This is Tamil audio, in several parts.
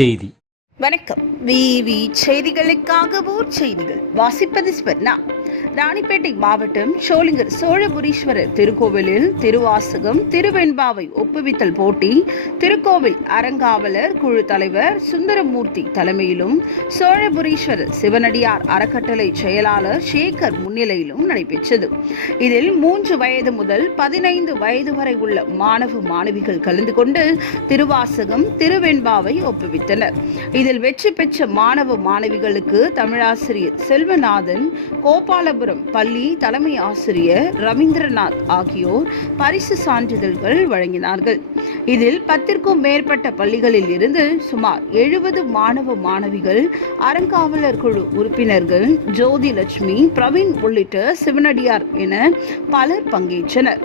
செய்தி. வணக்கம். விவி செய்திகளுக்காக ஊர் செய்திகள் வாசிப்பது ஸ்வர்ணா. ராணிப்பேட்டை மாவட்டம் சோளிங்கர் சோழபுரீஸ்வரர் திருக்கோவிலில் திருவாசகம் திருவெண்பாவை ஒப்புவித்தல் போட்டி திருக்கோவில் அறங்காவலர் குழு தலைவர் சுந்தரமூர்த்தி தலைமையிலும் சோழபுரீஸ்வரர் சிவனடியார் அறக்கட்டளை செயலாளர் சேகர் முன்னிலையிலும் நடைபெற்றது. இதில் 3 வயது முதல் 15 வயது வரை உள்ள மாணவ மாணவிகள் கலந்து கொண்டு திருவாசகம் திருவெண்பாவை ஒப்புவித்தனர். இதில் வெற்றி பெற்ற மாணவ மாணவிகளுக்கு தமிழாசிரியர் செல்வநாதன், கோபாலபுரம் பள்ளி தலைமை ஆசிரியர் ரவீந்திரநாத் ஆகியோர் பரிசு சான்றிதழ்கள் வழங்கினார்கள். இதில் 10க்கும் மேற்பட்ட பள்ளிகளில் இருந்து சுமார் 70 மாணவ மாணவிகள், அறங்காவலர் குழு உறுப்பினர்கள், ஜோதி லட்சுமி, பிரவீன் உள்ளிட்ட சிவனடியார் என பலர் பங்கேற்றனர்.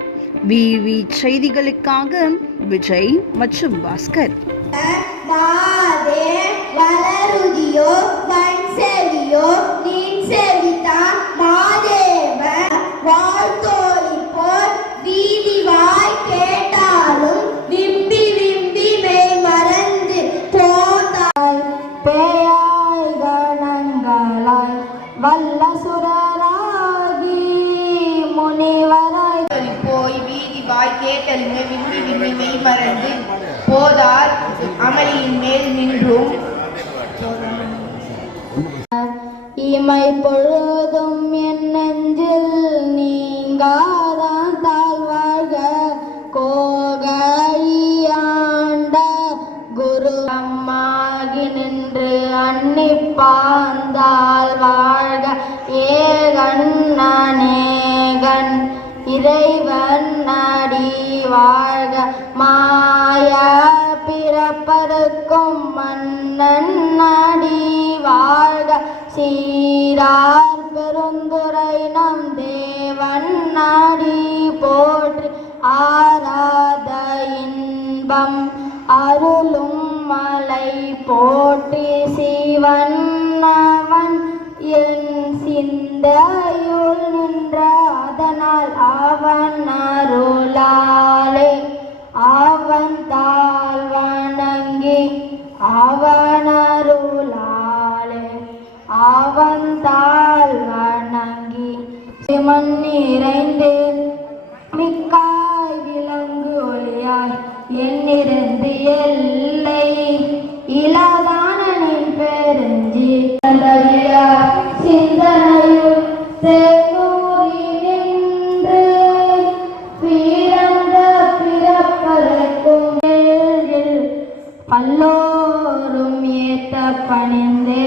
விவி செய்திகளுக்காக விஜய் மற்றும் பாஸ்கர். வளருதியோ வன்செவியோ நின் செவிதான் மாதேவன் வாழ்த்தோழி போல் வீதிவாய் கேட்டாலும் விம்பி விம்பி மெய் மறந்து போதால் பேயாய் கணங்களாய் வல்ல சுரராகி முனிவராய் போய் வீதிவாய் கேட்டலுமே விம்பி விம்பி மெய் மறந்து போதால் அமளியின் மேல் நின்றும் இமை பொழுதும் என் நெஞ்சில் நீங்காதான் தாழ்வாழ்க கோகையாண்ட குரு அம்மாகி நின்று அன்னிப்பாந்தால் வாழ்க ஏகன் அநேகன் இறைவன் அடி வாழ்க மாய பிறப்பருக்கும் மன்னன் அடி வாழ்க சீரார் பெருந்துரை நம் தேவன் அடி போற்றி ஆராத இன்பம் அருளும் மலை போற்றி சிவன் அவன் என் சிந்தையுள் நின்ற அதனால் அவன் அருளாலே அவன் தாழ் வணங்கி அவன் அருளாலே அவன் தாழ் வணங்கி மண் நிறைந்து மிக்காய் விலங்கு ஒளியாய் என்னிருந்து எல்லை இளதானின் பெருஞ்சி சிந்தனையுள் தேனூரி நின்று பிறந்த பிறப்பதற்கும் பல்லோரும் ஏத்த பணிந்தே